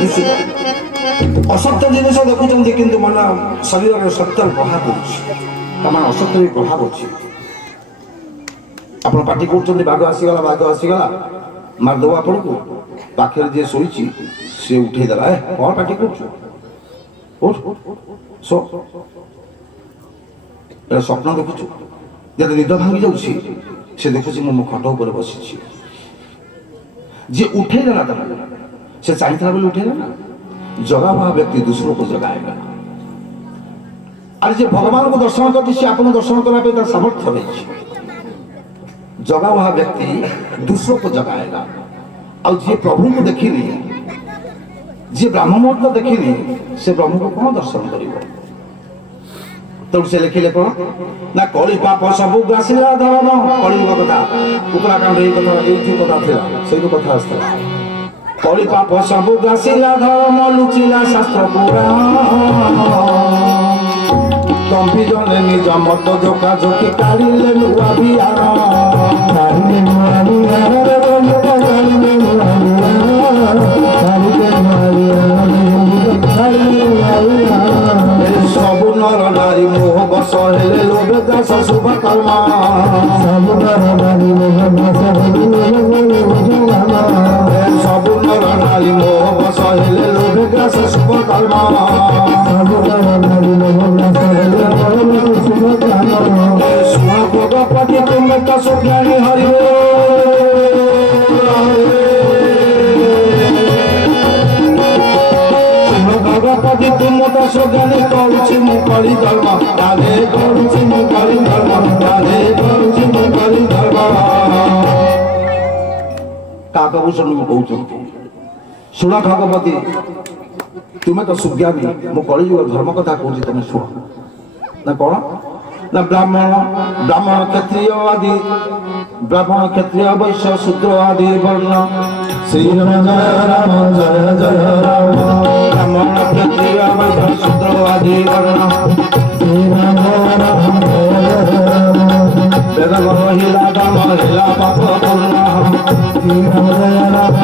ନିଶ୍ଚିତ ଅସତ୍ୟ ଜିନିଷ ଦେଖୁଛନ୍ତି କିନ୍ତୁ ମାନେ ଶରୀରରେ ସତ୍ୟର ପ୍ରଭାବ ଅଛି ତାମାନେ ଅସତ୍ୟ ବି ପ୍ରଭାବ ଅଛି ଆପଣ ପାଟି କରୁଛନ୍ତି ବାଘ ଆସିଗଲା ମାରିଦେବ ଆପଣଙ୍କୁ ପାଖରେ ଯିଏ ଶୋଇଛି ସେ ଉଠେଇ ଦେଲା କଣ ପାଟି କରୁଛୁ ସ୍ୱପ୍ନ ଦେଖୁଛୁ ଯଦି ନିଦ ଭାଙ୍ଗି ଯାଉଛି ସେ ଦେଖୁଛି ମୁଁ ମୋ ଖଟ ଉପରେ ବସିଛି ଯିଏ ଉଠେଇ ଦେଲା ସେ ଚାହିଁଥିଲା ବୋଲି ଉଠେଇ ଦେଲା ଜଗା ଭା ବ୍ୟକ୍ତି ଦୁସରୋକୁ ଜଗାଏगा ଆରେ ଯେ ଭଗବାନଙ୍କୁ ଦର୍ଶନ କରିଛି ସେ ଆପଣଙ୍କୁ ଦର୍ଶନ କରିବା ପାଇଁ ତାର ସାମର୍ଥ୍ୟ ରହିଛି ଜଗା ଭା ବ୍ୟକ୍ତି ଦୁସରୋକୁ ଜଗାଏगा ଆଉ ଯିଏ ପ୍ରଭୁଙ୍କୁ ଦେଖିନି ଯିଏ ବ୍ରାହ୍ମ ମୁହୂର୍ତ୍ତ ଦେଖିନି ସେ ବ୍ରହ୍ମକୁ କଣ ଦର୍ଶନ କରିବ ତେଣୁ ସେ ଲେଖିଲେ କଣ ନା କଳି ପାପ ସବୁ ଗ୍ରାସିଲା ଧର୍ମ କଳିଯୁଗ କଥା ଉତ୍ତରାଖଣ୍ଡ ଏଇଠି କଥା ଥିଲା ସେଇଠୁ କଥା ଆସିଥିଲା କଳି ପାପ ସବୁ ଗ୍ରାସିଲା ଧର୍ମ ଲୁଚିଲା ଶାସ୍ତ୍ର ପୁରାଣ ତମ୍ଭି ଜଣେ ନିଜ ମତ ଯୋଗାଯୋଗୀ କାଢିଲେ ନୂଆ ବିହାର ସବୁ ନର ନାରୀ ମୋହ ବସ ହେଲେ ଲୋଭ ଦାସ ଶୁଭ କର୍ମ ସବୁ ନର ନାରୀ ମୋହ ବସ ସବୁ ନର ନାରୀ ମୋହ ବସ ହେଲେ ଲୋଭ ଦାସ ଶୁଭ କର୍ମ ସବୁ ନର ନାରୀ ମୋହ ବସ ହେଲେ ଶୁଭ କର୍ମ ଶୁଣ ଭୋଗପତି ତୁମେ ତ ସୁଜ୍ଞାନୀ ହରିବେ ଭଗପତି ତୁମ ତ ସୁଜ୍ଞାନୀ କରୁଛି ମୁଁ କଳି ଧର୍ମ ରାଧେ କରୁଛି ମୁଁ କଳି ଧର୍ମ ରାଧେ କରୁଛି ମୁଁ କଳି ଧର୍ମ କାକଭୂଷଣଙ୍କୁ କହୁଛନ୍ତି ଶୁଣ ଭଗବତୀ ତୁମେ ତ ସୁଜ୍ଞାନୀ ମୁଁ କଳିଯୁଗ ଧର୍ମ କଥା କହୁଛି ତମେ ଶୁଣ ନା କଣ ନା ବ୍ରାହ୍ମଣ କ୍ଷତ୍ରିୟ ଆଦି ବ୍ରାହ୍ମଣ କ୍ଷତ୍ରିୟ ବୈଶ୍ୟ ଶୂଦ୍ର ଆଦି ବର୍ଣ୍ଣ ଶ୍ରୀରାମ ଜୟ ରାମ ଜୟ ଜୟ ରାମ ବ୍ରାହ୍ମଣ କ୍ଷତ୍ରିୟ ବୈଶ୍ୟ ଶୂଦ୍ର ଆଦି ବର୍ଣ୍ଣ ଶ୍ରୀରାମ ରାମ ଜୟ ଜୟ ରାମ ବେଦ ମହିଳା ଧର୍ମ ହିଲା ପାପ ପୂର୍ଣ୍ଣ ଶ୍ରୀରାମ ଜୟ ରାମ